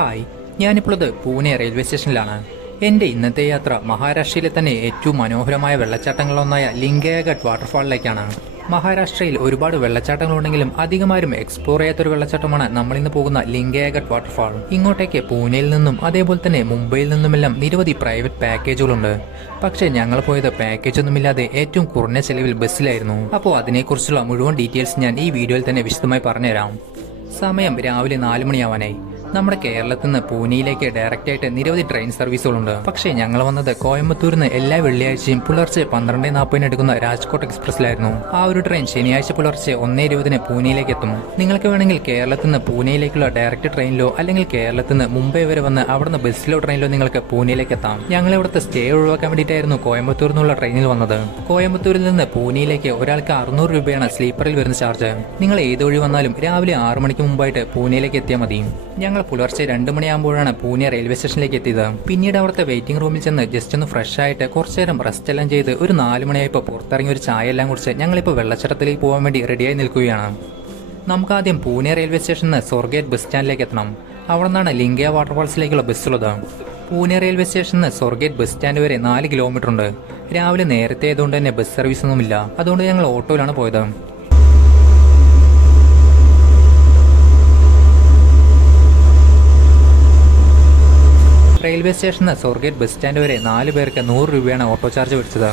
Hi, ഞാനിപ്പോഴത് Pune railway സ്റ്റേഷനിലാണ്. എൻ്റെ ഇന്നത്തെ യാത്ര മഹാരാഷ്ട്രയിലെ തന്നെ ഏറ്റവും മനോഹരമായ വെള്ളച്ചാട്ടങ്ങളൊന്നായ ലിംഗയഘട്ട് വാട്ടർഫാളിലേക്കാണ്. മഹാരാഷ്ട്രയിൽ ഒരുപാട് വെള്ളച്ചാട്ടങ്ങളുണ്ടെങ്കിലും അധികമാരും എക്സ്പ്ലോർ ചെയ്യാത്തൊരു വെള്ളച്ചാട്ടമാണ് നമ്മളിന്ന് പോകുന്ന ലിംഗയഘട്ട് വാട്ടർഫാൾ. ഇങ്ങോട്ടേക്ക് പൂനെയിൽ നിന്നും അതേപോലെ തന്നെ മുംബൈയിൽ നിന്നുമെല്ലാം നിരവധി പ്രൈവറ്റ് പാക്കേജുകളുണ്ട്. പക്ഷേ ഞങ്ങൾ പോയത് പാക്കേജ് ഒന്നുമില്ലാതെ ഏറ്റവും കുറഞ്ഞ ചെലവിൽ ബസ്സിലായിരുന്നു. അപ്പോൾ അതിനെക്കുറിച്ചുള്ള മുഴുവൻ ഡീറ്റെയിൽസ് ഞാൻ ഈ വീഡിയോയിൽ തന്നെ വിശദമായി പറഞ്ഞുതരാം. സമയം രാവിലെ 4 മണിയാവാനായി. നമ്മുടെ കേരളത്തിൽ നിന്ന് പൂനെയിലേക്ക് ഡയറക്റ്റ് ആയിട്ട് നിരവധി ട്രെയിൻ സർവീസുകളുണ്ട്. പക്ഷേ ഞങ്ങൾ വന്നത് കോയമ്പത്തൂരിൽ നിന്ന് എല്ലാ വെള്ളിയാഴ്ചയും പുലർച്ചെ 12:40 എടുക്കുന്ന രാജ്കോട്ട് എക്സ്പ്രസിലായിരുന്നു. ആ ഒരു ട്രെയിൻ ശനിയാഴ്ച പുലർച്ചെ 1:20 പൂനെയിലേക്ക് എത്തും. നിങ്ങൾക്ക് വേണമെങ്കിൽ കേരളത്തിൽ നിന്ന് പൂനെയിലേക്കുള്ള ഡയറക്റ്റ് ട്രെയിനിലോ അല്ലെങ്കിൽ കേരളത്തിൽ നിന്ന് മുംബൈ വരെ വന്ന് അവിടുന്ന് ബസ്സിലോ ട്രെയിനിലോ നിങ്ങൾക്ക് പൂനെയിലേക്ക് എത്താം. ഞങ്ങൾ ഇവിടുത്തെ സ്റ്റേ ഒഴിവാക്കാൻ വേണ്ടിയിട്ടായിരുന്നു കോയമ്പത്തൂരിൽ നിന്നുള്ള ട്രെയിനിൽ വന്നത്. കോയമ്പത്തൂരിൽ നിന്ന് പൂനെയിലേക്ക് ഒരാൾക്ക് 600 രൂപയാണ് സ്ലീപ്പറിൽ വരുന്ന ചാർജ്. നിങ്ങൾ ഏത് വഴി വന്നാലും രാവിലെ 6 മണിക്ക് മുമ്പായിട്ട് പൂനെയിലേക്ക് എത്തിയാൽ മതി. ഞങ്ങൾ പുലർച്ചെ 2 മണിയാകുമ്പോഴാണ് പൂനെ റെയിൽവേ സ്റ്റേഷനിലേക്ക് എത്തിയത്. പിന്നീട് അവിടുത്തെ വെയിറ്റിംഗ് റൂമിൽ ചെന്ന് ജസ്റ്റ് ഒന്ന് ഫ്രഷ് ആയിട്ട് കുറച്ചു നേരം റെസ്റ്റ് എല്ലാം ചെയ്ത് ഒരു 4 മണിയായപ്പോൾ പുറത്തിറങ്ങി ഒരു ചായ എല്ലാം കുടിച്ച് ഞങ്ങളിപ്പോൾ വെള്ളച്ചാട്ടത്തിലേക്ക് പോകാൻ വേണ്ടി റെഡിയായി നിൽക്കുകയാണ്. നമുക്കാദ്യം പൂനെ റെയിൽവേ സ്റ്റേഷനിൽ നിന്ന് സ്വർഗേറ്റ് ബസ് സ്റ്റാൻഡിലേക്ക് എത്തണം. അവിടെ നിന്നാണ് ലിംഗയ വാട്ടർഫാൾസിലേക്കുള്ള ബസ്സുള്ളത്. പൂനെ റെയിൽവേ സ്റ്റേഷനിൽ നിന്ന് സ്വർഗേറ്റ് ബസ് സ്റ്റാൻഡ് വരെ 4 കിലോമീറ്റർ ഉണ്ട്. രാവിലെ നേരത്തെ ആയതുകൊണ്ട് തന്നെ ബസ് സർവീസ് ഒന്നുമില്ല. അതുകൊണ്ട് ഞങ്ങൾ ഓട്ടോയിലാണ് പോയത്. റെയിൽവേ സ്റ്റേഷനിൽ സ്വർഗേറ്റ് ബസ് സ്റ്റാൻഡ് വരെ 4 പേർക്ക് 100 രൂപയാണ് ഓട്ടോ ചാർജ് വിളിച്ചത്.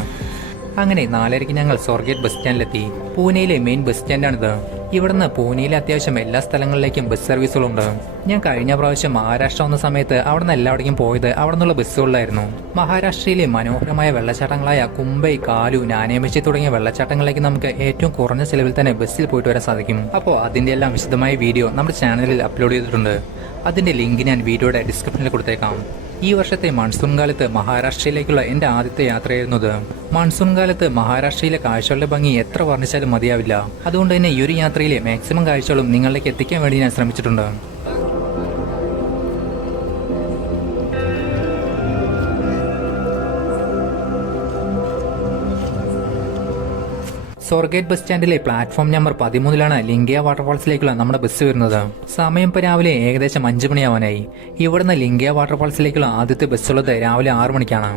അങ്ങനെ 4:30 ഞങ്ങൾ സ്വർഗേറ്റ് ബസ് സ്റ്റാൻഡിലെത്തി. പൂനെയിലെ മെയിൻ ബസ് സ്റ്റാൻഡാണിത്. ഇവിടുന്ന് പൂനെയിലെ അത്യാവശ്യം എല്ലാ സ്ഥലങ്ങളിലേക്കും ബസ് സർവീസുകളുണ്ട്. ഞാൻ കഴിഞ്ഞ പ്രാവശ്യം മഹാരാഷ്ട്ര വന്ന സമയത്ത് അവിടുന്ന് എല്ലായിടേക്കും പോയത് അവിടെ നിന്നുള്ള ബസ്സുകളിലായിരുന്നു. മഹാരാഷ്ട്രയിലെ മനോഹരമായ വെള്ളച്ചാട്ടങ്ങളായ കുംബൈ, കാലു, നാനേമച്ചി തുടങ്ങിയ വെള്ളച്ചാട്ടങ്ങളിലേക്ക് നമുക്ക് ഏറ്റവും കുറഞ്ഞ ചെലവിൽ തന്നെ ബസ്സിൽ പോയിട്ട് വരാൻ സാധിക്കും. അപ്പോൾ അതിന്റെ എല്ലാം വിശദമായ വീഡിയോ നമ്മുടെ ചാനലിൽ അപ്ലോഡ് ചെയ്തിട്ടുണ്ട്. അതിന്റെ ലിങ്ക് ഞാൻ വീഡിയോയുടെ ഡിസ്ക്രിപ്ഷനിൽ കൊടുത്തേക്കാം. ഈ വർഷത്തെ മൺസൂൺ കാലത്ത് മഹാരാഷ്ട്രയിലേക്കുള്ള എൻ്റെ ആദ്യത്തെ യാത്രയായിരുന്നത്. മൺസൂൺ കാലത്ത് മഹാരാഷ്ട്രയിലെ കാഴ്ചകളുടെ ഭംഗി എത്ര വർണ്ണിച്ചാലും മതിയാവില്ല. അതുകൊണ്ട് തന്നെ ഈ ഒരു യാത്രയിലെ മാക്സിമം കാഴ്ചകളും നിങ്ങളിലേക്ക് എത്തിക്കാൻ വേണ്ടി ഞാൻ ശ്രമിച്ചിട്ടുണ്ട്. സ്വർഗേറ്റ് ബസ് സ്റ്റാൻഡിലെ പ്ലാറ്റ്ഫോം നമ്പർ 13 ലിംഗയ വാട്ടർഫാൾസിലേക്കുള്ള നമ്മുടെ ബസ് വരുന്നത്. സമയം ഇപ്പോൾ രാവിലെ ഏകദേശം 5 മണിയാവാനായി. ഇവിടുന്ന് ലിംഗയ വാട്ടർഫാൾസിലേക്കുള്ള ആദ്യത്തെ ബസ്സുള്ളത് രാവിലെ 6 മണിക്കാണ്.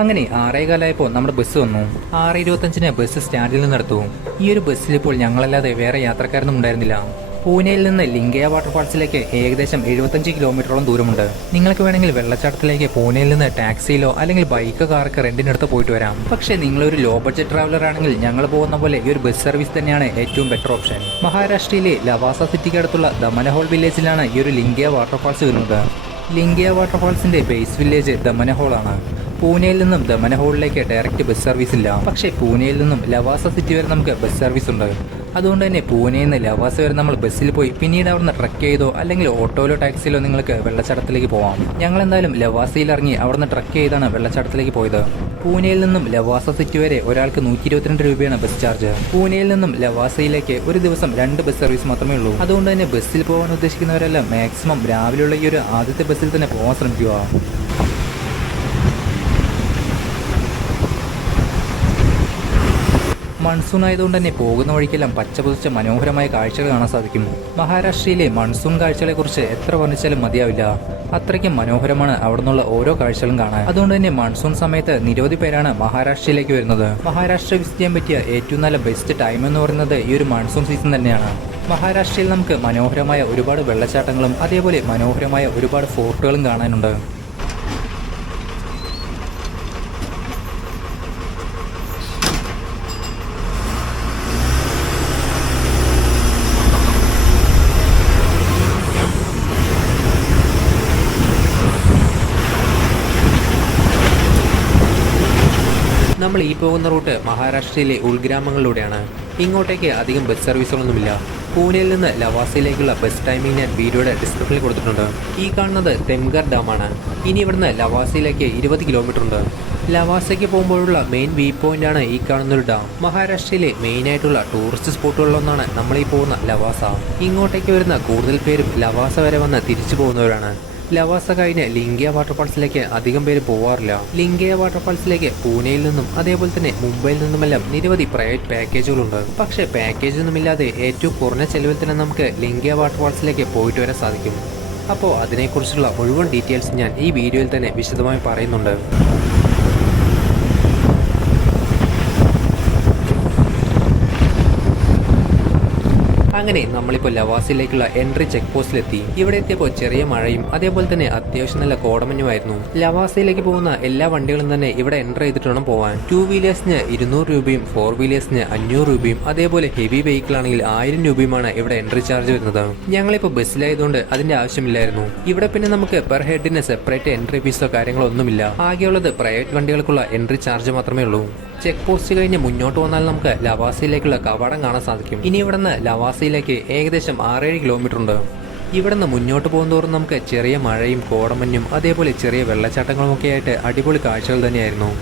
അങ്ങനെ 6:15 നമ്മുടെ ബസ് വന്നു. 6:25 ബസ് സ്റ്റാൻഡിൽ നിന്നെടുത്തു. ഈ ഒരു ബസ്സിൽ ഇപ്പോൾ ഞങ്ങളല്ലാതെ വേറെ യാത്രക്കാരൊന്നും ഉണ്ടായിരുന്നില്ല. പൂനെയിൽ നിന്ന് ലിംഗയ വാട്ടർഫാൾസിലേക്ക് ഏകദേശം 75 കിലോമീറ്ററോളം ദൂരമുണ്ട്. നിങ്ങൾക്ക് വേണമെങ്കിൽ വെള്ളച്ചാട്ടത്തിലേക്ക് പൂനെയിൽ നിന്ന് ടാക്സിയിലോ അല്ലെങ്കിൽ ബൈക്ക്, കാർക്ക് റെന്റിനെടുത്ത് പോയിട്ട് വരാം. പക്ഷേ നിങ്ങളൊരു ലോ ബഡ്ജറ്റ് ട്രാവലർ ആണെങ്കിൽ ഞങ്ങൾ പോകുന്ന പോലെ ഈ ഒരു ബസ് സർവീസ് തന്നെയാണ് ഏറ്റവും ബെറ്റർ ഓപ്ഷൻ. മഹാരാഷ്ട്രയിലെ ലവാസ സിറ്റിക്ക് അടുത്തുള്ള ദമനഹോൾ വില്ലേജിലാണ് ഈ ഒരു ലിംഗയ വാട്ടർഫാൾസ് വരുന്നത്. ലിംഗയ വാട്ടർഫാൾസിന്റെ ബേസ് വില്ലേജ് ദമനഹോൾ ആണ്. പൂനെയിൽ നിന്നും ദമനഹോളിലേക്ക് ഡയറക്റ്റ് ബസ് സർവീസ് ഇല്ല. പക്ഷേ പൂനെയിൽ നിന്നും ലവാസ സിറ്റി വരെ നമുക്ക് ബസ് സർവീസ് ഉണ്ട്. അതുകൊണ്ട് തന്നെ പൂനെയിൽ നിന്ന് ലവാസ വരെ നമ്മൾ ബസ്സിൽ പോയി പിന്നീട് അവിടുന്ന് ട്രക്ക് ചെയ്തോ അല്ലെങ്കിൽ ഓട്ടോയിലോ ടാക്സിയിലോ നിങ്ങൾക്ക് വെള്ളച്ചാട്ടത്തിലേക്ക് പോവാം. ഞങ്ങൾ എന്തായാലും ലവാസയിൽ ഇറങ്ങി അവിടുന്ന് ട്രക്ക് ചെയ്താണ് വെള്ളച്ചാട്ടത്തിലേക്ക് പോയത്. പൂനെയിൽ നിന്നും ലവാസ സിറ്റി വരെ ഒരാൾക്ക് 122 രൂപയാണ് ബസ് ചാർജ്. പൂനെയിൽ നിന്നും ലവാസയിലേക്ക് ഒരു ദിവസം 2 ബസ് സർവീസ് മാത്രമേ ഉള്ളൂ. അതുകൊണ്ട് തന്നെ ബസ്സിൽ പോകാൻ ഉദ്ദേശിക്കുന്നവരെല്ലാം മാക്സിമം രാവിലെയുള്ള ഈ ഒരു ആദ്യത്തെ ബസ്സിൽ തന്നെ പോകാൻ ശ്രമിക്കുക. മൺസൂൺ ആയതുകൊണ്ട് തന്നെ പോകുന്ന വഴിക്കെല്ലാം പച്ചപുതച്ച മനോഹരമായ കാഴ്ചകൾ കാണാൻ സാധിക്കും. മഹാരാഷ്ട്രയിലെ മൺസൂൺ കാഴ്ചകളെക്കുറിച്ച് എത്ര വർണ്ണിച്ചാലും മതിയാവില്ല. അത്രയ്ക്കും മനോഹരമാണ് അവിടെ നിന്നുള്ള ഓരോ കാഴ്ചകളും കാണാൻ. അതുകൊണ്ട് തന്നെ മൺസൂൺ സമയത്ത് നിരവധി പേരാണ് മഹാരാഷ്ട്രയിലേക്ക് വരുന്നത്. മഹാരാഷ്ട്ര വിസിറ്റ് ചെയ്യാൻ പറ്റിയ ഏറ്റവും നല്ല ബെസ്റ്റ് ടൈം എന്ന് പറയുന്നത് ഈ ഒരു മൺസൂൺ സീസൺ തന്നെയാണ്. മഹാരാഷ്ട്രയിൽ നമുക്ക് മനോഹരമായ ഒരുപാട് വെള്ളച്ചാട്ടങ്ങളും അതേപോലെ മനോഹരമായ ഒരുപാട് ഫോർട്ടുകളും കാണാനുണ്ട്. നമ്മൾ ഈ പോകുന്ന റൂട്ട് മഹാരാഷ്ട്രയിലെ ഉൾഗ്രാമങ്ങളിലൂടെയാണ്. ഇങ്ങോട്ടേക്ക് അധികം ബസ് സർവീസുകളൊന്നുമില്ല. പൂനെയിൽ നിന്ന് ലവാസയിലേക്കുള്ള ബസ് ടൈമിംഗ് ഞാൻ വീഡിയോയുടെ ഡിസ്ക്രിപ്ഷനിൽ കൊടുത്തിട്ടുണ്ട്. ഈ കാണുന്നത് തെംഗർ ഡാമാണ്. ഇനി ഇവിടുന്ന് ലവാസയിലേക്ക് 20 കിലോമീറ്റർ ഉണ്ട്. ലവാസയ്ക്ക് പോകുമ്പോഴുള്ള മെയിൻ വ്യൂ പോയിന്റാണ് ഈ കാണുന്നൊരു ഡാം. മഹാരാഷ്ട്രയിലെ മെയിനായിട്ടുള്ള ടൂറിസ്റ്റ് സ്പോട്ടുകളിലൊന്നാണ് നമ്മൾ ഈ പോകുന്ന ലവാസ. ഇങ്ങോട്ടേക്ക് വരുന്ന കൂടുതൽ പേരും ലവാസ വരെ വന്ന് തിരിച്ചു പോകുന്നവരാണ്. ലവാസ കഴിഞ്ഞ് ലിംഗയ വാട്ടർഫാൾസിലേക്ക് അധികം പേര് പോവാറില്ല. ലിംഗയ വാട്ടർഫാൾസിലേക്ക് പൂനെയിൽ നിന്നും അതേപോലെ തന്നെ മുംബൈയിൽ നിന്നുമെല്ലാം നിരവധി പ്രൈവറ്റ് പാക്കേജുകളുണ്ട്. പക്ഷേ പാക്കേജ് ഒന്നുമില്ലാതെ ഏറ്റവും കുറഞ്ഞ ചെലവിൽ തന്നെ നമുക്ക് ലിംഗയ വാട്ടർഫാൾസിലേക്ക് പോയിട്ട് വരാൻ സാധിക്കും. അപ്പോൾ അതിനെക്കുറിച്ചുള്ള മുഴുവൻ ഡീറ്റെയിൽസ് ഞാൻ ഈ വീഡിയോയിൽ തന്നെ വിശദമായി പറയുന്നുണ്ട്. അങ്ങനെ നമ്മളിപ്പോൾ ലവാസിയിലേക്കുള്ള എൻട്രി ചെക്ക് പോസ്റ്റിലെത്തി. ഇവിടെ എത്തിയപ്പോൾ ചെറിയ മഴയും അതേപോലെ തന്നെ അത്യാവശ്യം നല്ല കോടമഞ്ഞുമായിരുന്നു. ലവാസിയിലേക്ക് പോകുന്ന എല്ലാ വണ്ടികളും തന്നെ ഇവിടെ എൻ്റർ ചെയ്തിട്ട് വേണം പോകാൻ. 2 വീലേഴ്സിന് 200 രൂപയും 4 വീലേഴ്സിന് 500 രൂപയും അതേപോലെ ഹെവി വെഹിക്കിൾ ആണെങ്കിൽ 1000 രൂപയുമാണ് ഇവിടെ എൻട്രി ചാർജ് വരുന്നത്. ഞങ്ങളിപ്പോൾ ബസ്സിലായതുകൊണ്ട് അതിന്റെ ആവശ്യമില്ലായിരുന്നു. ഇവിടെ പിന്നെ നമുക്ക് പെർ ഹെഡിന് സെപ്പറേറ്റ് എൻട്രി ഫീസോ കാര്യങ്ങളോ ഒന്നുമില്ല. ആകെയുള്ളത് പ്രൈവറ്റ് വണ്ടികൾക്കുള്ള എൻട്രി ചാർജ് മാത്രമേ ഉള്ളൂ. ചെക്ക് പോസ്റ്റ് കഴിഞ്ഞ് മുന്നോട്ട് വന്നാൽ നമുക്ക് ലവാസിയിലേക്കുള്ള കവാടം കാണാൻ സാധിക്കും. ഇനി ഇവിടുന്ന് ലവാസിയിലേക്ക് ഏകദേശം 6-7 കിലോമീറ്റർ ഉണ്ട്. ഇവിടുന്ന് മുന്നോട്ട് പോകുന്നതോറും നമുക്ക് ചെറിയ മഴയും കോടമഞ്ഞും അതേപോലെ ചെറിയ വെള്ളച്ചാട്ടങ്ങളും ഒക്കെ ആയിട്ട് അടിപൊളി കാഴ്ചകൾ തന്നെയായിരുന്നു.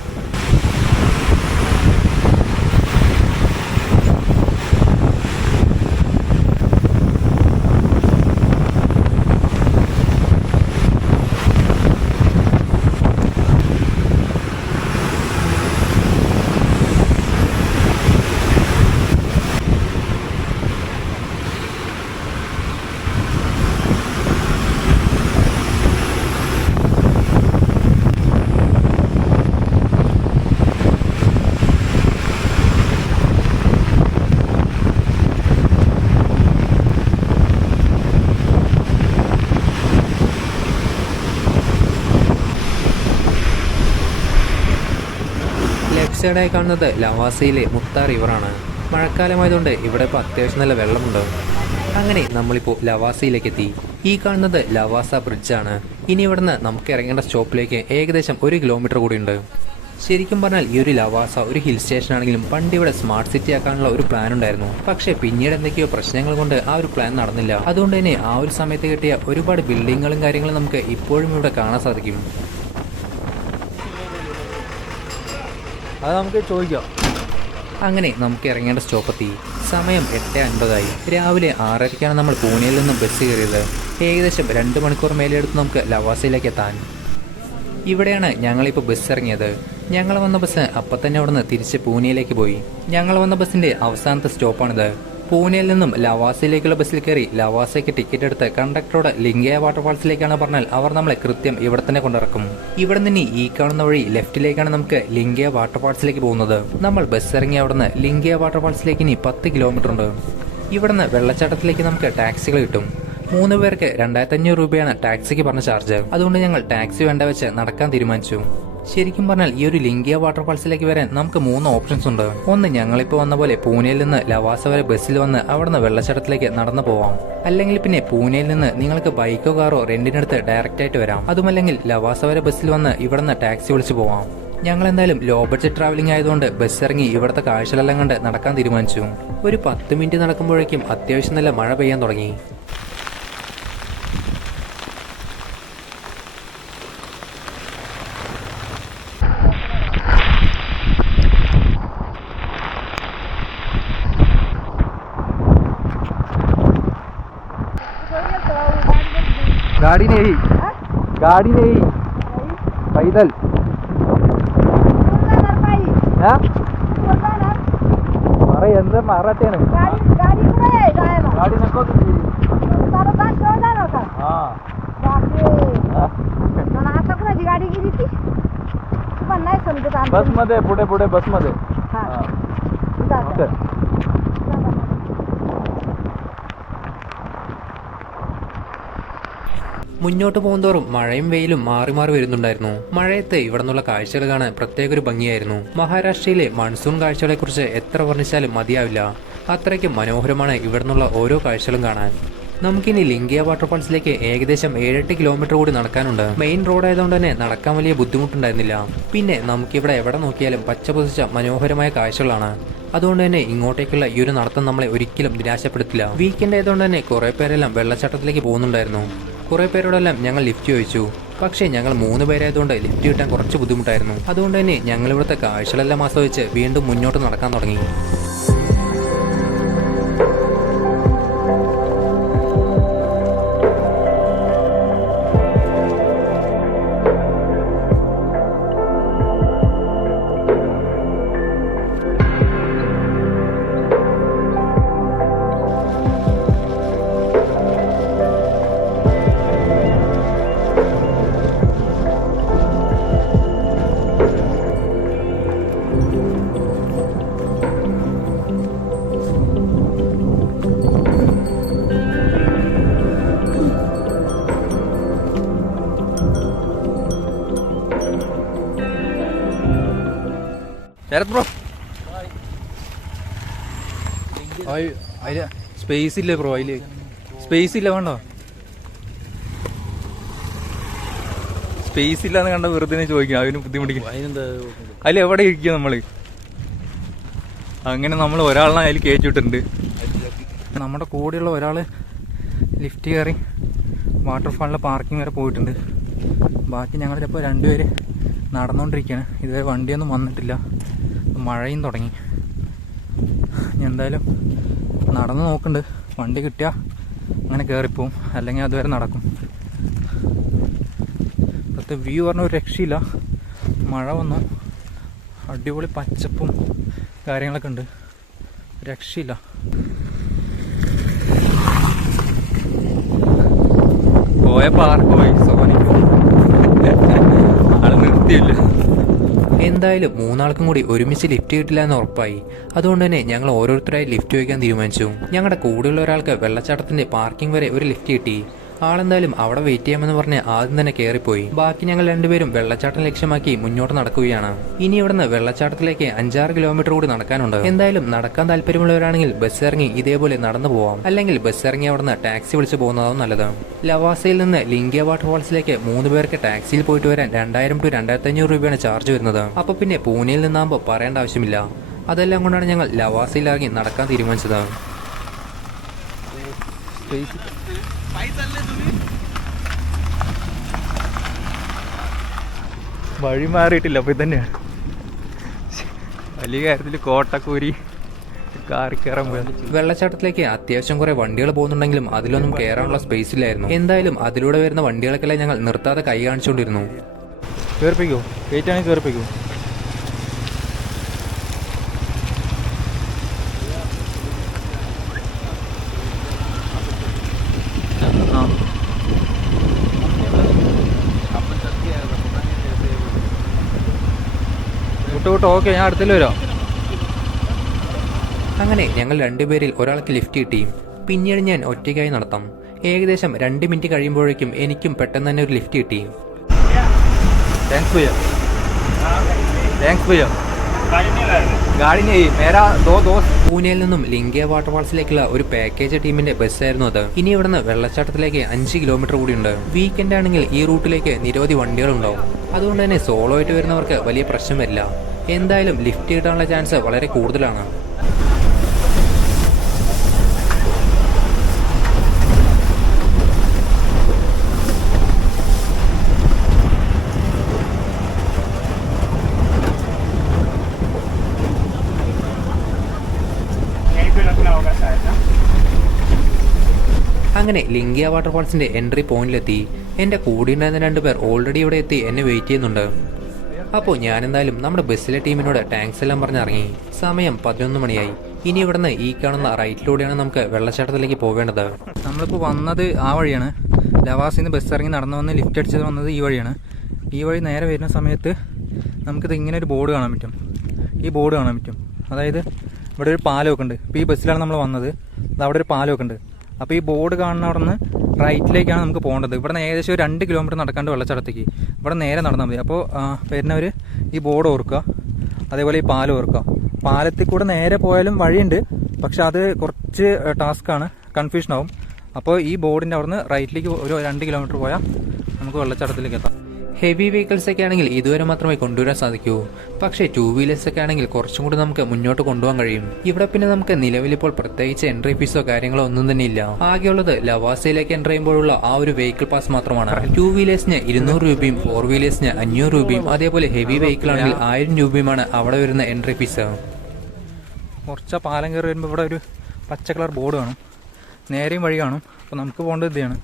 ലെഫ്റ്റ് സൈഡായി കാണുന്നത് ലവാസയിലെ മുത്ത റിവറാണ്. മഴക്കാലമായതുകൊണ്ട് ഇവിടെ ഇപ്പോൾ അത്യാവശ്യം നല്ല വെള്ളമുണ്ട്. അങ്ങനെ നമ്മളിപ്പോൾ ലവാസയിലേക്ക് എത്തി. ഈ കാണുന്നത് ലവാസ ബ്രിഡ്ജാണ്. ഇനി ഇവിടുന്ന് നമുക്ക് ഇറങ്ങേണ്ട സ്റ്റോപ്പിലേക്ക് ഏകദേശം 1 കിലോമീറ്റർ കൂടിയുണ്ട്. ശരിക്കും പറഞ്ഞാൽ ഈ ഒരു ലവാസ ഒരു ഹിൽ സ്റ്റേഷൻ ആണെങ്കിലും പണ്ട് ഇവിടെ സ്മാർട്ട് സിറ്റി ആക്കാനുള്ള ഒരു പ്ലാൻ ഉണ്ടായിരുന്നു. പക്ഷേ പിന്നീട് എന്തൊക്കെയോ പ്രശ്നങ്ങൾ കൊണ്ട് ആ ഒരു പ്ലാൻ നടന്നില്ല. അതുകൊണ്ട് തന്നെ ആ ഒരു സമയത്ത് കിട്ടിയ ഒരുപാട് ബിൽഡിങ്ങുകളും കാര്യങ്ങളും നമുക്ക് ഇപ്പോഴും ഇവിടെ കാണാൻ സാധിക്കും. അത് നമുക്ക് ചോദിക്കാം. അങ്ങനെ നമുക്ക് ഇറങ്ങേണ്ട സ്റ്റോപ്പെത്തി. സമയം 8:50 രാവിലെ 6:30 നമ്മൾ പൂനെയിൽ നിന്നും ബസ് കയറിയത്. ഏകദേശം 2 മണിക്കൂർ മേലെ എടുത്ത് നമുക്ക് ലവാസയിലേക്ക് എത്താൻ. ഇവിടെയാണ് ഞങ്ങളിപ്പോൾ ബസ് ഇറങ്ങിയത്. ഞങ്ങൾ വന്ന ബസ് അപ്പം തന്നെ അവിടെ നിന്ന് തിരിച്ച് പൂനെയിലേക്ക് പോയി. ഞങ്ങൾ വന്ന ബസ്സിന്റെ അവസാനത്തെ സ്റ്റോപ്പാണിത്. പൂനെയിൽ നിന്നും ലവാസയിലേക്കുള്ള ബസ്സിൽ കയറി ലവാസയ്ക്ക് ടിക്കറ്റ് എടുത്ത് കണ്ടക്ടറോട് ലിംഗയ വാട്ടർഫാൾസിലേക്കാണ് പറഞ്ഞാൽ അവർ നമ്മളെ കൃത്യം ഇവിടെ തന്നെ കൊണ്ടിറക്കും. ഇവിടെ നിന്ന് ഈ കാണുന്ന വഴി ലെഫ്റ്റിലേക്കാണ് നമുക്ക് ലിംഗയ വാട്ടർഫാൾസിലേക്ക് പോകുന്നത്. നമ്മൾ ബസ് ഇറങ്ങി അവിടെ നിന്ന് ലിംഗയ വാട്ടർഫാൾസിലേക്ക് ഇനി 10 കിലോമീറ്റർ ഉണ്ട്. ഇവിടുന്ന് വെള്ളച്ചാട്ടത്തിലേക്ക് നമുക്ക് ടാക്സികൾ കിട്ടും. 3 പേർക്ക് 2500 രൂപയാണ് ടാക്സിക്ക് പറഞ്ഞ ചാർജ്. അതുകൊണ്ട് ഞങ്ങൾ ടാക്സി വേണ്ട വെച്ച് നടക്കാൻ തീരുമാനിച്ചു. ശരിക്കും പറഞ്ഞാൽ ഈ ഒരു ലിംഗയ വാട്ടർഫാൾസിലേക്ക് വരാൻ നമുക്ക് 3 ഓപ്ഷൻസ് ഉണ്ട്. ഒന്ന്, ഞങ്ങളിപ്പോൾ വന്ന പോലെ പൂനെയിൽ നിന്ന് ലവാസ വരെ ബസ്സിൽ വന്ന് അവിടുന്ന് വെള്ളച്ചാട്ടത്തിലേക്ക് നടന്നു പോവാം. അല്ലെങ്കിൽ പിന്നെ പൂനെയിൽ നിന്ന് നിങ്ങൾക്ക് ബൈക്കോ കാറോ റെന്റിനെടുത്ത് ഡയറക്റ്റ് ആയിട്ട് വരാം. അതുമല്ലെങ്കിൽ ലവാസ വരെ ബസ്സിൽ വന്ന് ഇവിടുന്ന് ടാക്സി വിളിച്ചു പോവാം. ഞങ്ങൾ എന്തായാലും ലോ ബഡ്ജറ്റ് ട്രാവലിംഗ് ആയതുകൊണ്ട് ബസ് ഇറങ്ങി ഇവിടുത്തെ കാഴ്ചകളെല്ലാം കണ്ട് നടക്കാൻ തീരുമാനിച്ചു. ഒരു 10 മിനിറ്റ് നടക്കുമ്പോഴേക്കും അത്യാവശ്യം നല്ല മഴ പെയ്യാൻ തുടങ്ങി. गाड़ी नहीं पैदल अरे अंदर माराटे गाड़ी नको गाडी गेली ती पण नाही समजत. बस मध्ये पुढे पुढे बस मध्ये മുന്നോട്ട് പോകുന്തോറും മഴയും വെയിലും മാറി മാറി വരുന്നുണ്ടായിരുന്നു. മഴയത്ത് ഇവിടെ നിന്നുള്ള കാഴ്ചകൾ കാണാൻ പ്രത്യേക ഒരു ഭംഗിയായിരുന്നു. മഹാരാഷ്ട്രയിലെ മൺസൂൺ കാഴ്ചകളെ കുറിച്ച് എത്ര വർണ്ണിച്ചാലും മതിയാവില്ല. അത്രയ്ക്കും മനോഹരമാണ് ഇവിടെ നിന്നുള്ള ഓരോ കാഴ്ചകളും കാണാൻ. നമുക്കിനി ലിംഗയ വാട്ടർഫാൾസിലേക്ക് ഏകദേശം 7-8 കിലോമീറ്റർ കൂടി നടക്കാനുണ്ട്. മെയിൻ റോഡ് ആയതുകൊണ്ട് തന്നെ നടക്കാൻ വലിയ ബുദ്ധിമുട്ടുണ്ടായിരുന്നില്ല. പിന്നെ നമുക്കിവിടെ എവിടെ നോക്കിയാലും പച്ച പൊതിച്ച മനോഹരമായ കാഴ്ചകളാണ്. അതുകൊണ്ട് തന്നെ ഇങ്ങോട്ടേക്കുള്ള ഈ ഒരു നടത്തം നമ്മളെ ഒരിക്കലും നിരാശപ്പെടുത്തില്ല. വീക്കെൻഡ് ആയതുകൊണ്ട് തന്നെ കുറെ പേരെല്ലാം വെള്ളച്ചാട്ടത്തിലേക്ക് പോകുന്നുണ്ടായിരുന്നു. കുറെ പേരോടെല്ലാം ഞങ്ങൾ ലിഫ്റ്റ് ചോദിച്ചു. പക്ഷേ ഞങ്ങൾ 3 പേരായതുകൊണ്ട് ലിഫ്റ്റ് കിട്ടാൻ കുറച്ച് ബുദ്ധിമുട്ടായിരുന്നു. അതുകൊണ്ട് തന്നെ ഞങ്ങൾ ഇവിടുത്തെ കാഴ്ചകളെല്ലാം ആസ്വദിച്ച് വീണ്ടും മുന്നോട്ട് നടക്കാൻ തുടങ്ങി. ശരത് ബ്രോ അതില് സ്പേസ് ഇല്ലേ ബ്രോ? അതില് സ്പേസ് ഇല്ല, വേണ്ടോ? സ്പേസ് ഇല്ലാന്ന് കണ്ട വെറുതെ ചോദിക്കാം, അതിന് ബുദ്ധിമുട്ടിക്കും. അതിൽ എവിടെ ഇരിക്കുക നമ്മള്? അങ്ങനെ നമ്മൾ ഒരാളിനെ അതിൽ കയറ്റി വിട്ടിട്ടുണ്ട്. നമ്മുടെ കൂടെയുള്ള ഒരാൾ ലിഫ്റ്റ് കയറി വാട്ടർഫാളിലെ പാർക്കിംഗ് വരെ പോയിട്ടുണ്ട്. ബാക്കി ഞങ്ങളിപ്പോൾ രണ്ടുപേര് നടന്നുകൊണ്ടിരിക്കുകയാണ്. ഇതുവരെ വണ്ടിയൊന്നും വന്നിട്ടില്ല, മഴയും തുടങ്ങി. എന്തായാലും നടന്ന് നോക്കുന്നുണ്ട്. വണ്ടി കിട്ടിയാൽ അങ്ങനെ കയറിപ്പോവും, അല്ലെങ്കിൽ അതുവരെ നടക്കും. ഇപ്പോഴത്തെ വ്യൂ പറഞ്ഞ ഒരു രക്ഷയില്ല. മഴ വന്നു, അടിപൊളി പച്ചപ്പും കാര്യങ്ങളൊക്കെ ഉണ്ട്, രക്ഷയില്ല. പോയപ്പോ ആർക്ക് പോയി, സോനിക്ക് ആള് നിർത്തിയില്ല. എന്തായാലും മൂന്നാൾക്കും കൂടി ഒരുമിച്ച് ലിഫ്റ്റ് കിട്ടില്ല എന്ന് ഉറപ്പായി. അതുകൊണ്ട് തന്നെ ഞങ്ങൾ ഓരോരുത്തരായി ലിഫ്റ്റ് വയ്ക്കാൻ തീരുമാനിച്ചു. ഞങ്ങളുടെ കൂടെയുള്ള ഒരാൾക്ക് വെള്ളച്ചാട്ടത്തിന്റെ പാർക്കിംഗ് വരെ ഒരു ലിഫ്റ്റ് കിട്ടി. ആളെന്തായാലും അവിടെ വെയിറ്റ് ചെയ്യാമെന്ന് പറഞ്ഞ് ആദ്യം തന്നെ കയറിപ്പോയി. ബാക്കി ഞങ്ങൾ രണ്ടുപേരും വെള്ളച്ചാട്ടം ലക്ഷ്യമാക്കി മുന്നോട്ട് നടക്കുകയാണ്. ഇനി ഇവിടുന്ന് വെള്ളച്ചാട്ടത്തിലേക്ക് 5-6 കിലോമീറ്റർ കൂടി നടക്കാനുണ്ട്. എന്തായാലും നടക്കാൻ താല്പര്യമുള്ളവരാണെങ്കിൽ ബസ് ഇറങ്ങി ഇതേപോലെ നടന്നു പോവാം, അല്ലെങ്കിൽ ബസ് ഇറങ്ങി അവിടുന്ന് ടാക്സി വിളിച്ച് പോകുന്നതാവും നല്ലത്. ലവാസയിൽ നിന്ന് ലിംഗിയ വാട്ടർഫാൾസിലേക്ക് 3 പേർക്ക് ടാക്സിയിൽ പോയിട്ട് വരാൻ 2000 to 2500 രൂപയാണ് ചാർജ് വരുന്നത്. അപ്പൊ പിന്നെ പൂനെയിൽ നിന്നാകുമ്പോൾ പറയേണ്ട ആവശ്യമില്ല. അതെല്ലാം കൊണ്ടാണ് ഞങ്ങൾ ലവാസയിൽ ഇറങ്ങി നടക്കാൻ തീരുമാനിച്ചത്. വഴി മാറിയിട്ടില്ല, അപ്പൊ ഇതന്നെയാണ് വലിയ കാര്യത്തിൽ കോട്ടക്കൂരി കാറി കയറാൻ പോയത്. വെള്ളച്ചാട്ടത്തിലേക്ക് അത്യാവശ്യം കുറെ വണ്ടികൾ പോകുന്നുണ്ടെങ്കിലും അതിലൊന്നും കയറാനുള്ള സ്പേസ് ഇല്ലായിരുന്നു. എന്തായാലും അതിലൂടെ വരുന്ന വണ്ടികൾക്കെല്ലാം ഞങ്ങൾ നിർത്താതെ കൈ കാണിച്ചുകൊണ്ടിരുന്നു. കയറിപ്പിക്കോ, കയറ്റാണെങ്കിൽ കയറിപ്പിക്കോ. വിട്ടോ, ഓക്കെ, ഞാൻ അടുത്തിൽ വരാം. അങ്ങനെ ഞങ്ങൾ രണ്ടുപേരിൽ ഒരാൾക്ക് ലിഫ്റ്റ് കിട്ടി. പിന്നീട് ഞാൻ ഒറ്റയ്ക്കായി നടത്താം. ഏകദേശം 2 മിനിറ്റ് കഴിയുമ്പോഴേക്കും എനിക്കും പെട്ടെന്ന് തന്നെ ഒരു ലിഫ്റ്റ് കിട്ടി. പൂനെയിൽ നിന്നും ലിംഗിയ വാട്ടർഫാൾസിലേക്കുള്ള ഒരു പാക്കേജ് ടീമിന്റെ ബസ്സായിരുന്നു അത്. ഇനി ഇവിടുന്ന് വെള്ളച്ചാട്ടത്തിലേക്ക് 5 കിലോമീറ്റർ കൂടിയുണ്ട്. വീക്കെൻഡ് ആണെങ്കിൽ ഈ റൂട്ടിലേക്ക് നിരവധി വണ്ടികളുണ്ടാവും. അതുകൊണ്ട് തന്നെ സോളോ ആയിട്ട് വരുന്നവർക്ക് വലിയ പ്രശ്നം വരില്ല. എന്തായാലും ലിഫ്റ്റ് കിട്ടാനുള്ള ചാൻസ് വളരെ കൂടുതലാണ്. അങ്ങനെ ലിംഗിയ വാട്ടർഫാൾസിന്റെ എൻട്രി പോയിന്റിലെത്തി. എന്റെ കൂടെ ഉണ്ടായിരുന്ന 2 പേർ ഓൾറെഡി ഇവിടെ എത്തി എന്നെ വെയിറ്റ് ചെയ്യുന്നുണ്ട്. അപ്പോൾ ഞാൻ എന്തായാലും നമ്മുടെ ബസ്സിലെ ടീമിനോട് ടാങ്ക്സ് എല്ലാം പറഞ്ഞിറങ്ങി. സമയം 11 മണിയായി. ഇനി ഇവിടുന്ന് ഈ കാണുന്ന റൈറ്റിലൂടെയാണ് നമുക്ക് വെള്ളച്ചാട്ടത്തിലേക്ക് പോകേണ്ടത്. നമ്മളിപ്പോൾ വന്നത് ആ വഴിയാണ്. ലവാസിൽ നിന്ന് ബസ് ഇറങ്ങി നടന്നു വന്ന് ലിഫ്റ്റ് അടിച്ചത് വന്നത് ഈ വഴിയാണ്. ഈ വഴി നേരെ വരുന്ന സമയത്ത് നമുക്കിത് ഇങ്ങനെ ഒരു ബോർഡ് കാണാൻ പറ്റും. ഈ ബോർഡ് കാണാൻ പറ്റും. അതായത് ഇവിടെ ഒരു പാലമൊക്കെ ഉണ്ട്. ഇപ്പോൾ ഈ ബസ്സിലാണ് നമ്മൾ വന്നത്. അവിടെ ഒരു പാലമൊക്കെ ഉണ്ട്. അപ്പോൾ ഈ ബോർഡ് കാണുന്ന അവിടെ നിന്ന് റൈറ്റിലേക്കാണ് നമുക്ക് പോകേണ്ടത്. ഇവിടെ നിന്ന് ഏകദേശം ഒരു 2 കിലോമീറ്റർ നടക്കാണ്ട് വെള്ളച്ചാട്ടത്തേക്ക്. ഇവിടെ നേരെ നടന്നാൽ മതി. അപ്പോൾ വരുന്നവർ ഈ ബോർഡ് ഓർക്കുക, അതേപോലെ ഈ പാലം ഓർക്കുക. പാലത്തിൽ കൂടെ നേരെ പോയാലും വഴിയുണ്ട്, പക്ഷെ അത് കുറച്ച് ടാസ്ക്കാണ്, കൺഫ്യൂഷൻ ആവും. അപ്പോൾ ഈ ബോർഡിൻ്റെ അവിടെ നിന്ന് റൈറ്റിലേക്ക് ഒരു 2 കിലോമീറ്റർ പോയാൽ നമുക്ക് വെള്ളച്ചാട്ടത്തിലേക്ക് എത്താം. ഹെവി വെഹിക്കിൾസ് ഒക്കെ ആണെങ്കിൽ ഇതുവരെ മാത്രമേ കൊണ്ടുവരാൻ സാധിക്കൂ. പക്ഷേ 2 വീലേഴ്സ് ഒക്കെ ആണെങ്കിൽ കുറച്ചും കൂടി നമുക്ക് മുന്നോട്ട് കൊണ്ടുപോകാൻ കഴിയും. ഇവിടെ പിന്നെ നമുക്ക് നിലവിലിപ്പോൾ പ്രത്യേകിച്ച് എൻട്രി ഫീസോ കാര്യങ്ങളോ ഒന്നും തന്നെ ഇല്ല. ആകെയുള്ളത് ലവാസയിലേക്ക് എൻ്റർ ചെയ്യുമ്പോഴുള്ള ആ ഒരു വെഹിക്കിൾ പാസ് മാത്രമാണ്. 2 വീലേഴ്സിന് 200 രൂപയും 4 വീലേഴ്സിന് 500 രൂപയും അതേപോലെ ഹെവി വെഹിക്കിൾ ആണെങ്കിൽ 1000 രൂപയുമാണ് അവിടെ വരുന്ന എൻട്രി ഫീസ്. കുറച്ച് പാലം കയറി വരുമ്പോൾ ഇവിടെ ഒരു പച്ച കളർ ബോർഡ് കാണും, നേരെയും വഴി കാണും. അപ്പോൾ നമുക്ക് പോകേണ്ടത് ഇതാണ്.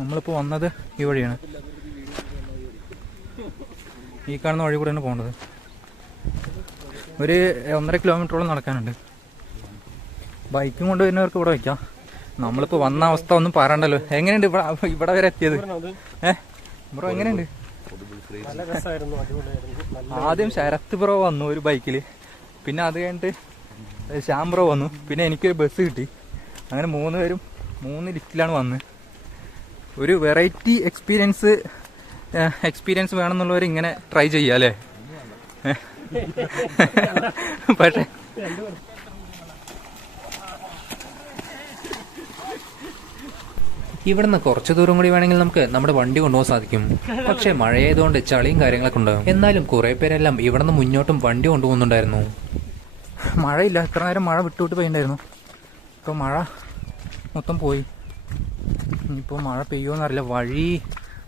നമ്മളിപ്പോൾ വന്നത് ഈ വഴിയാണ്. ഈ കാണുന്ന വഴി കൂടെയാണ് പോകേണ്ടത്. ഒരു 1.5 കിലോമീറ്ററോളം നടക്കാനുണ്ട്. ബൈക്കും കൊണ്ട് വരുന്നവർക്ക് ഇവിടെ വയ്ക്കാം. നമ്മളിപ്പോൾ വന്ന അവസ്ഥ ഒന്നും പറയണ്ടല്ലോ. എങ്ങനെയുണ്ട് ഇവിടെ വരെ എത്തിയത്? ബ്രോ എങ്ങനെയുണ്ട്? ആദ്യം ശരത്ത് ബ്രോ വന്നു ഒരു ബൈക്കിൽ, പിന്നെ അത് കഴിഞ്ഞിട്ട് ശ്യാം ബ്രോ വന്നു, പിന്നെ എനിക്കൊരു ബസ് കിട്ടി. അങ്ങനെ 3 പേരും 3 ലിഫ്റ്റിലാണ് വന്നത്. ഒരു വെറൈറ്റി എക്സ്പീരിയൻസ് വേണമെന്നുള്ളവർ ഇങ്ങനെ ട്രൈ ചെയ്യുക അല്ലേ? പക്ഷേ ഇവിടുന്ന് കുറച്ച് ദൂരം കൂടി വേണമെങ്കിൽ നമുക്ക് നമ്മുടെ വണ്ടി കൊണ്ടുപോകാൻ സാധിക്കും. പക്ഷെ മഴയായതുകൊണ്ട് ചളിയും കാര്യങ്ങളൊക്കെ ഉണ്ട്. എന്നാലും കുറെ പേരെല്ലാം ഇവിടുന്ന് മുന്നോട്ടും വണ്ടി കൊണ്ടുപോകുന്നുണ്ടായിരുന്നു. മഴയില്ല, ഇത്ര നേരം മഴ വിട്ടുവിട്ട് പോയിണ്ടായിരുന്നു. ഇപ്പോൾ മഴ മൊത്തം പോയി. ഇനിയിപ്പോൾ മഴ പെയ്യുമെന്നറിയില്ല. വഴി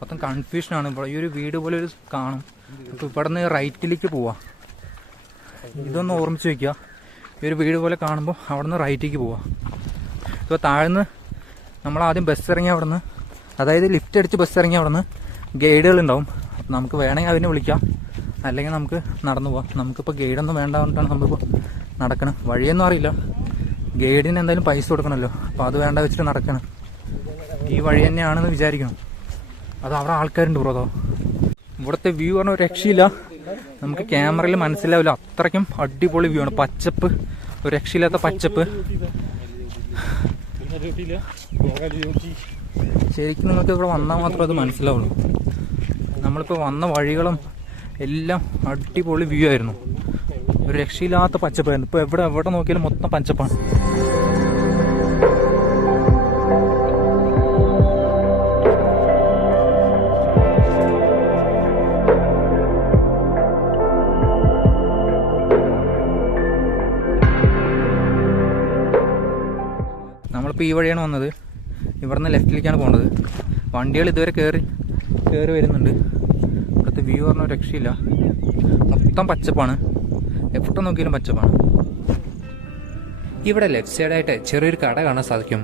മൊത്തം കൺഫ്യൂഷനാണ്. ഇവിടെ ഈ ഒരു വീട് പോലെ ഒരു കാണും. അപ്പോൾ ഇവിടെ നിന്ന് റൈറ്റിലേക്ക് പോവാം. ഇതൊന്ന് ഓർമ്മിച്ച് വയ്ക്കുക. ഈ ഒരു വീട് പോലെ കാണുമ്പോൾ അവിടെ നിന്ന് റൈറ്റിലേക്ക് പോവാം. ഇപ്പോൾ താഴ്ന്ന് നമ്മൾ ആദ്യം ബസ് ഇറങ്ങി അവിടെ നിന്ന്, അതായത് ലിഫ്റ്റ് അടിച്ച് ബസ് ഇറങ്ങി അവിടെ നിന്ന് ഗൈഡുകളുണ്ടാവും. അപ്പം നമുക്ക് വേണമെങ്കിൽ അതിനെ വിളിക്കാം, അല്ലെങ്കിൽ നമുക്ക് നടന്നു പോവാം. നമുക്കിപ്പോൾ ഗൈഡൊന്നും വേണ്ടാകൊണ്ടാണ് നമ്മളിപ്പോൾ നടക്കണം. വഴിയൊന്നും അറിയില്ല. ഗൈഡിന് എന്തായാലും പൈസ കൊടുക്കണമല്ലോ, അപ്പോൾ അത് വേണ്ട വെച്ചിട്ട് നടക്കണം. ഈ വഴി തന്നെയാണെന്ന് വിചാരിക്കണം. അത് അവിടെ ആൾക്കാരുണ്ട് ബ്രോതോ. ഇവിടുത്തെ വ്യൂ പറഞ്ഞ ഒരു രക്ഷയില്ല. നമുക്ക് ക്യാമറയിൽ മനസ്സിലാവില്ല, അത്രയ്ക്കും അടിപൊളി വ്യൂ ആണ്. പച്ചപ്പ്, ഒരു രക്ഷയില്ലാത്ത പച്ചപ്പ്. ശരിക്കും നിങ്ങൾക്ക് ഇവിടെ വന്നാൽ മാത്രമേ അത് മനസ്സിലാവുള്ളൂ. നമ്മളിപ്പോൾ വന്ന വഴികളും എല്ലാം അടിപൊളി വ്യൂ ആയിരുന്നു. ഒരു രക്ഷയില്ലാത്ത പച്ചപ്പായിരുന്നു. ഇപ്പോൾ എവിടെ നോക്കിയാലും മൊത്തം പച്ചപ്പാണ്. നമ്മളിപ്പോൾ ഈ വഴിയാണ് വന്നത്. ഇവിടുന്ന് ലെഫ്റ്റിലേക്കാണ് പോകേണ്ടത്. വണ്ടികൾ ഇതുവരെ കയറി വരുന്നുണ്ട്. ഇവിടുത്തെ വ്യൂ പറഞ്ഞ രക്ഷയില്ല. മൊത്തം പച്ചപ്പാണ്, എവിടെ നോക്കിയാലും പച്ചപ്പാണ്. ഇവിടെ ലെഫ്റ്റ് സൈഡായിട്ട് ചെറിയൊരു കട കാണാൻ സാധിക്കും.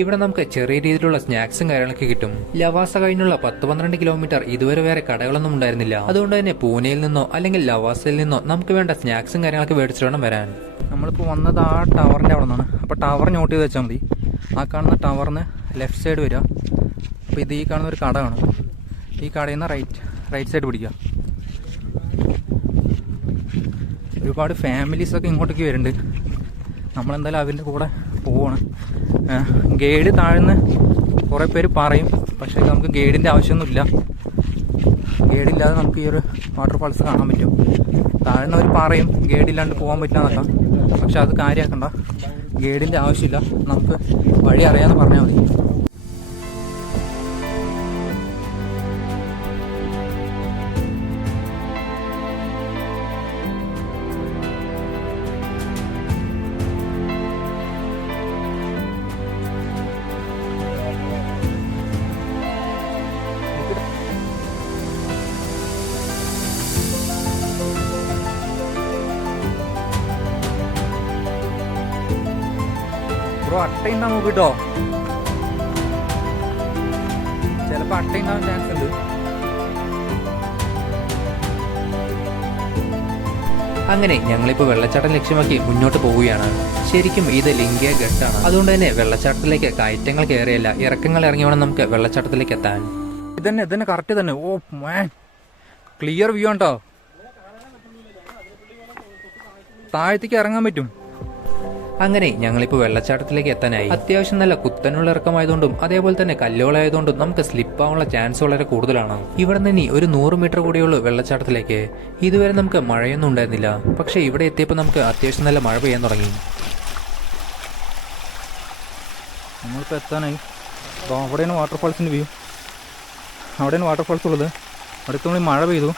ഇവിടെ നമുക്ക് ചെറിയ രീതിയിലുള്ള സ്നാക്സും കാര്യങ്ങളൊക്കെ കിട്ടും. ലവാസ കഴിഞ്ഞുള്ള 10-12 കിലോമീറ്റർ ഇതുവരെ വേറെ കടകളൊന്നും ഉണ്ടായിരുന്നില്ല. അതുകൊണ്ട് തന്നെ പൂനെയിൽ നിന്നോ അല്ലെങ്കിൽ ലവാസയിൽ നിന്നോ നമുക്ക് വേണ്ട സ്നാക്സും കാര്യങ്ങളൊക്കെ മേടിച്ചിട്ട് വേണം വരാൻ. നമ്മളിപ്പോൾ വന്നത് ആ ടവറിൻ്റെ അവിടെ നിന്നാണ്. അപ്പോൾ ടവർ നോട്ട് ചെയ്ത് വെച്ചാൽ മതി. ആ കാണുന്ന ടവറിന് ലെഫ്റ്റ് സൈഡ് വരിക. അപ്പോൾ ഇത് ഈ കാണുന്ന ഒരു കട കാണും. ഈ കടയിൽ നിന്ന് റൈറ്റ് സൈഡ് പിടിക്കുക. ഒരുപാട് ഫാമിലീസൊക്കെ ഇങ്ങോട്ടേക്ക് വരുന്നുണ്ട്. നമ്മളെന്തായാലും അവരുടെ കൂടെ പോവാണ്. ഗൈഡ് താഴ്ന്ന് കുറേ പേര് പറയും, പക്ഷേ നമുക്ക് ഗൈഡിൻ്റെ ആവശ്യമൊന്നുമില്ല. ഗൈഡില്ലാതെ നമുക്ക് ഈ ഒരു വാട്ടർഫാൾസ് കാണാൻ പറ്റും. താഴ്ന്നവർ പറയും ഗൈഡില്ലാണ്ട് പോകാൻ പറ്റില്ലെന്നൊക്കെ, പക്ഷെ അത് കാര്യമാക്കണ്ട. ഗൈഡിൻ്റെ ആവശ്യമില്ല, നമുക്ക് വഴി അറിയാമെന്ന് പറഞ്ഞാൽ മതി. ബ്രോ അട്ടയുണ്ടാവും നോക്ക് കേട്ടോ. ചിലപ്പോൾ അട്ടയുണ്ടാവാൻ ചാൻസ് ഉണ്ട്. അങ്ങനെ ഞങ്ങളിപ്പോൾ വെള്ളച്ചാട്ടം ലക്ഷ്യമാക്കി മുന്നോട്ട് പോവുകയാണ്. ശരിക്കും ഇത് ലിംഗിയ ഘട്ടാണ്. അതുകൊണ്ട് തന്നെ വെള്ളച്ചാട്ടത്തിലേക്ക് കയറ്റങ്ങൾ കയറിയല്ല, ഇറക്കങ്ങൾ ഇറങ്ങി വേണം നമുക്ക് വെള്ളച്ചാട്ടത്തിലേക്ക് എത്താൻ. ഇതന്നെ കറക്റ്റ് തന്നെ. ഓ മാൻ, ക്ലിയർ വ്യൂ ഉണ്ടോ. താഴത്തേക്ക് ഇറങ്ങാൻ പറ്റും. അങ്ങനെ ഞങ്ങളിപ്പോൾ വെള്ളച്ചാട്ടത്തിലേക്ക് എത്താനായി. അത്യാവശ്യം നല്ല കുത്തനുള്ള ഇറക്കമായതുകൊണ്ടും അതേപോലെ തന്നെ കല്ലുകളായതുകൊണ്ടും നമുക്ക് സ്ലിപ്പ് ആവാനുള്ള ചാൻസ് വളരെ കൂടുതലാണ്. ഇവിടെ നിന്ന് ഒരു 100 മീറ്റർ കൂടിയുള്ളൂ വെള്ളച്ചാട്ടത്തിലേക്ക്. ഇതുവരെ നമുക്ക് മഴയൊന്നും ഉണ്ടായിരുന്നില്ല, പക്ഷെ ഇവിടെ എത്തിയപ്പോൾ നമുക്ക് അത്യാവശ്യം നല്ല മഴ പെയ്യാൻ തുടങ്ങി. നമ്മളിപ്പോൾ എത്താനായി. അപ്പോൾ അവിടെയാണ് വാട്ടർഫാൾസിൻ്റെ വ്യൂ. അവിടെയാണ് വാട്ടർഫാൾസ് ഉള്ളത്. അടുത്തുകൂടി മഴ പെയ്തു.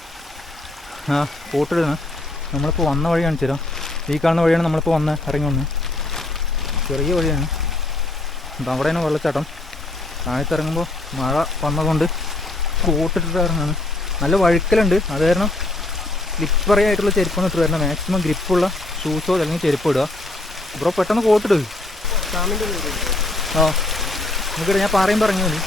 പോട്ടിടുന്ന നമ്മളിപ്പോൾ വന്ന വഴി കാണിച്ചു തരാം. ഈ കാണുന്ന വഴിയാണ് നമ്മളിപ്പോൾ ഇറങ്ങി വന്നത്. ചെറിയ വഴിയാണ്. അവിടെയാണ് വെള്ളച്ചാട്ടം. താഴത്തിറങ്ങുമ്പോൾ മഴ വന്നതുകൊണ്ട് കോട്ടിട്ടിട്ട് ഇറങ്ങാണ്. നല്ല വഴുക്കലുണ്ട്. അത് കാരണം സ്ലിപ്പറി ആയിട്ടുള്ള ചെരുപ്പൊന്നും ഇട്ട് വരണം. മാക്സിമം ഗ്രിപ്പുള്ള ഷൂസോ അല്ലെങ്കിൽ ചെരുപ്പ് ഇടുക. ബ്രോ പെട്ടെന്ന് കോട്ടിട്. നമുക്കിടെ ഞാൻ പറയുമ്പോൾ ഇറങ്ങി മതി.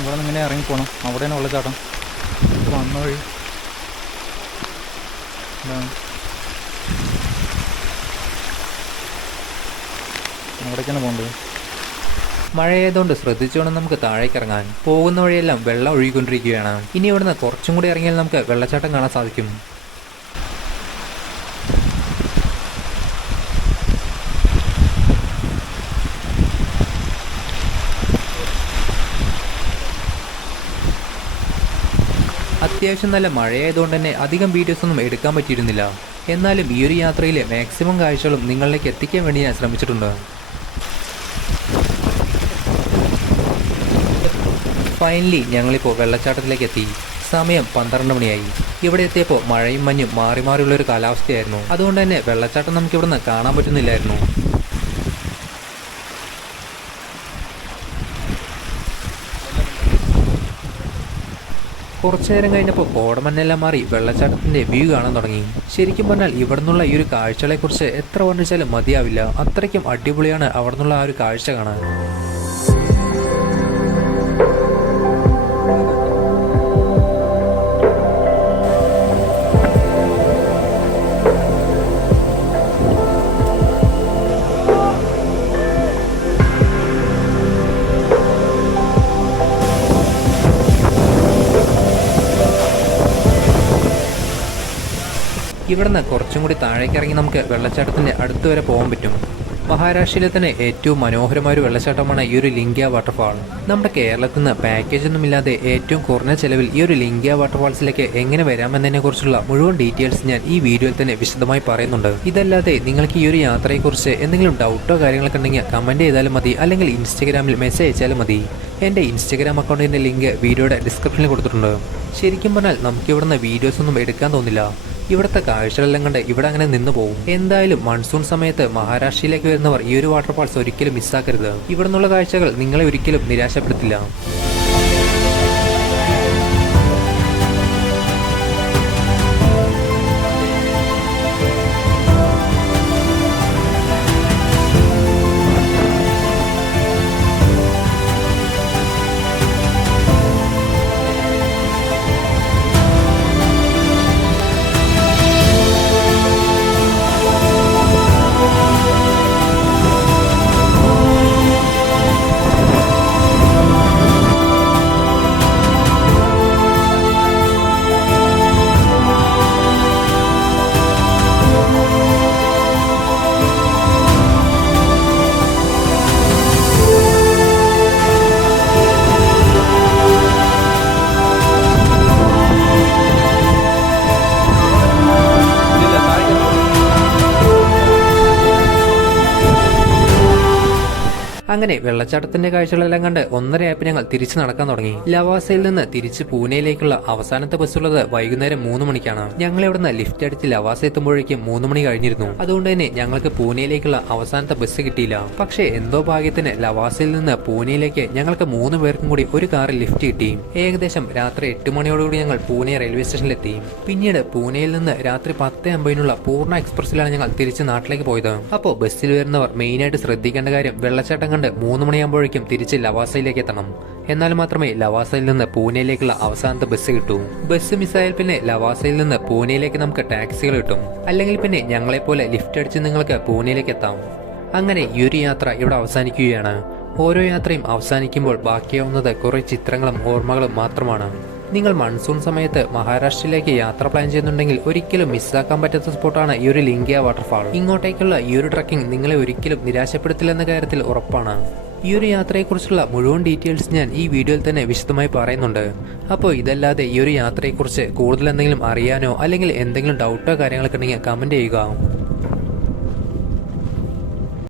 ഇവിടെ നിന്ന് ഇങ്ങനെ ഇറങ്ങിപ്പോണം. അവിടെയാണ് വെള്ളച്ചാട്ടം. വന്ന വഴി അവിടേക്കാണ് പോകേണ്ടത്. മഴയായതുകൊണ്ട് ശ്രദ്ധിച്ചുകൊണ്ട് നമുക്ക് താഴേക്ക് ഇറങ്ങാൻ. പോകുന്ന വഴിയെല്ലാം വെള്ളം ഒഴുകിക്കൊണ്ടിരിക്കുകയാണ്. ഇനി ഇവിടുന്ന് കുറച്ചും കൂടി ഇറങ്ങിയാൽ നമുക്ക് വെള്ളച്ചാട്ടം കാണാൻ സാധിക്കും. അത്യാവശ്യം നല്ല മഴയായതുകൊണ്ട് തന്നെ അധികം വീഡിയോസ് ഒന്നും എടുക്കാൻ പറ്റിയിരുന്നില്ല. എന്നാലും ഈ ഒരു യാത്രയിലെ മാക്സിമം കാഴ്ചകളും നിങ്ങളിലേക്ക് എത്തിക്കാൻ വേണ്ടി ഞാൻ ശ്രമിച്ചിട്ടുണ്ട്. ഫൈനലി ഞങ്ങളിപ്പോൾ വെള്ളച്ചാട്ടത്തിലേക്ക് എത്തി. സമയം 12 മണിയായി. ഇവിടെ എത്തിയപ്പോൾ മഴയും മഞ്ഞും മാറി മാറിയുള്ളൊരു കാലാവസ്ഥയായിരുന്നു. അതുകൊണ്ട് തന്നെ വെള്ളച്ചാട്ടം നമുക്ക് ഇവിടുന്ന് കാണാൻ പറ്റുന്നില്ലായിരുന്നു. കുറച്ചു നേരം കഴിഞ്ഞപ്പോൾ കോടമഞ്ഞെല്ലാം മാറി വെള്ളച്ചാട്ടത്തിന്റെ വ്യൂ കാണാൻ തുടങ്ങി. ശരിക്കും പറഞ്ഞാൽ ഇവിടെ നിന്നുള്ള ഈ ഒരു കാഴ്ചകളെക്കുറിച്ച് എത്ര വർണ്ണിച്ചാലും മതിയാവില്ല. അത്രയ്ക്കും അടിപൊളിയാണ് അവിടെ നിന്നുള്ള ആ ഒരു കാഴ്ച കാണാൻ. ഇവിടുന്ന് കുറച്ചും കൂടി താഴേക്ക് ഇറങ്ങി നമുക്ക് വെള്ളച്ചാട്ടത്തിന്റെ അടുത്ത് വരെ പോകാൻ പറ്റും. മഹാരാഷ്ട്രയിലെ തന്നെ ഏറ്റവും മനോഹരമായ ഒരു വെള്ളച്ചാട്ടമാണ് ഈ ഒരു ലിംഗ്യ വാട്ടർഫാൾ. നമ്മുടെ കേരളത്തിൽ നിന്ന് പാക്കേജ് ഒന്നുമില്ലാതെ ഏറ്റവും കുറഞ്ഞ ചെലവിൽ ഈ ഒരു ലിംഗ്യ വാട്ടർഫാൾസിലേക്ക് എങ്ങനെ വരാമെന്നതിനെ കുറിച്ചുള്ള മുഴുവൻ ഡീറ്റെയിൽസ് ഞാൻ ഈ വീഡിയോയിൽ തന്നെ വിശദമായി പറയുന്നുണ്ട്. ഇതല്ലാതെ നിങ്ങൾക്ക് ഈ ഒരു യാത്രയെക്കുറിച്ച് എന്തെങ്കിലും ഡൗട്ടോ കാര്യങ്ങളൊക്കെ ഉണ്ടെങ്കിൽ കമന്റ് ചെയ്താലും മതി, അല്ലെങ്കിൽ ഇൻസ്റ്റഗ്രാമിൽ മെസ്സേജ് അയച്ചാലും മതി. എൻ്റെ ഇൻസ്റ്റഗ്രാം അക്കൗണ്ടിൻ്റെ ലിങ്ക് വീഡിയോയുടെ ഡിസ്ക്രിപ്ഷനിൽ കൊടുത്തിട്ടുണ്ട്. ശരിക്കും പറഞ്ഞാൽ നമുക്ക് ഇവിടുന്ന് വീഡിയോസ് ഒന്നും എടുക്കാൻ തോന്നില്ല. ഇവിടുത്തെ കാഴ്ചകളെല്ലാം കണ്ട് ഇവിടെ അങ്ങനെ നിന്ന് പോകും. എന്തായാലും മൺസൂൺ സമയത്ത് മഹാരാഷ്ട്രയിലേക്ക് വരുന്നവർ ഈ ഒരു വാട്ടർഫാൾസ് ഒരിക്കലും മിസ്സാക്കരുത്. ഇവിടെ നിന്നുള്ള കാഴ്ചകൾ നിങ്ങളെ ഒരിക്കലും നിരാശപ്പെടുത്തില്ല. അങ്ങനെ വെള്ളച്ചാട്ടത്തിന്റെ കാഴ്ചകളെല്ലാം കണ്ട് 1:30 ആയപ്പോൾ ഞങ്ങൾ തിരിച്ചു നടക്കാൻ തുടങ്ങി. ലവാസയിൽ നിന്ന് തിരിച്ച് പൂനെയിലേക്കുള്ള അവസാനത്തെ ബസ്സുള്ളത് വൈകുന്നേരം 3 മണിക്കാണ്. ഞങ്ങൾ ഇവിടുന്ന് ലിഫ്റ്റ് അടിച്ച് ലവാസ എത്തുമ്പോഴേക്കും 3 മണി കഴിഞ്ഞിരുന്നു. അതുകൊണ്ട് തന്നെ ഞങ്ങൾക്ക് പൂനെയിലേക്കുള്ള അവസാനത്തെ ബസ് കിട്ടിയില്ല. പക്ഷേ എന്തോ ഭാഗ്യത്തിന് ലവാസയിൽ നിന്ന് പൂനെയിലേക്ക് ഞങ്ങൾക്ക് 3 പേർക്കും കൂടി ഒരു കാറിൽ ലിഫ്റ്റ് കിട്ടി. ഏകദേശം രാത്രി 8 മണിയോടുകൂടി ഞങ്ങൾ പൂനെ റെയിൽവേ സ്റ്റേഷനിലെത്തി. പിന്നീട് പൂനെയിൽ നിന്ന് രാത്രി 10:50 പൂർണ്ണ എക്സ്പ്രസിലാണ് ഞങ്ങൾ തിരിച്ച് നാട്ടിലേക്ക് പോയത്. അപ്പോൾ ബസ്സിൽ വരുന്നവർ മെയിനായിട്ട് ശ്രദ്ധിക്കേണ്ട കാര്യം വെള്ളച്ചാട്ടം കണ്ട് 3 മണിയാകുമ്പോഴേക്കും തിരിച്ച് ലവാസയിലേക്ക് എത്തണം. എന്നാൽ മാത്രമേ ലവാസയിൽ നിന്ന് പൂനെയിലേക്കുള്ള അവസാനത്തെ ബസ് കിട്ടൂ. ബസ് മിസ്സായാൽ പിന്നെ ലവാസയിൽ നിന്ന് പൂനെയിലേക്ക് നമുക്ക് ടാക്സികൾ കിട്ടും. അല്ലെങ്കിൽ പിന്നെ ഞങ്ങളെപ്പോലെ ലിഫ്റ്റ് അടിച്ച് നിങ്ങൾക്ക് പൂനെയിലേക്ക് എത്താം. അങ്ങനെ ഈ ഒരു യാത്ര ഇവിടെ അവസാനിക്കുകയാണ്. ഓരോ യാത്രയും അവസാനിക്കുമ്പോൾ ബാക്കിയാവുന്നത് കുറെ ചിത്രങ്ങളും ഓർമ്മകളും മാത്രമാണ്. നിങ്ങൾ മൺസൂൺ സമയത്ത് മഹാരാഷ്ട്രയിലേക്ക് യാത്ര പ്ലാൻ ചെയ്യുന്നുണ്ടെങ്കിൽ ഒരിക്കലും മിസ്സാക്കാൻ പറ്റാത്ത സ്പോട്ടാണ് ഈ ഒരു ലിംഗ്യ വാട്ടർഫാൾ. ഇങ്ങോട്ടേക്കുള്ള ഈ ഒരു ട്രക്കിംഗ് നിങ്ങളെ ഒരിക്കലും നിരാശപ്പെടുത്തില്ലെന്ന കാര്യത്തിൽ ഉറപ്പാണ്. ഈ ഒരു യാത്രയെക്കുറിച്ചുള്ള മുഴുവൻ ഡീറ്റെയിൽസ് ഞാൻ ഈ വീഡിയോയിൽ തന്നെ വിശദമായി പറയുന്നുണ്ട്. അപ്പോൾ ഇതല്ലാതെ ഈ ഒരു യാത്രയെക്കുറിച്ച് കൂടുതൽ എന്തെങ്കിലും അറിയാനോ അല്ലെങ്കിൽ എന്തെങ്കിലും ഡൗട്ടോ കാര്യങ്ങളൊക്കെ ഉണ്ടെങ്കിൽ കമന്റ് ചെയ്യുക.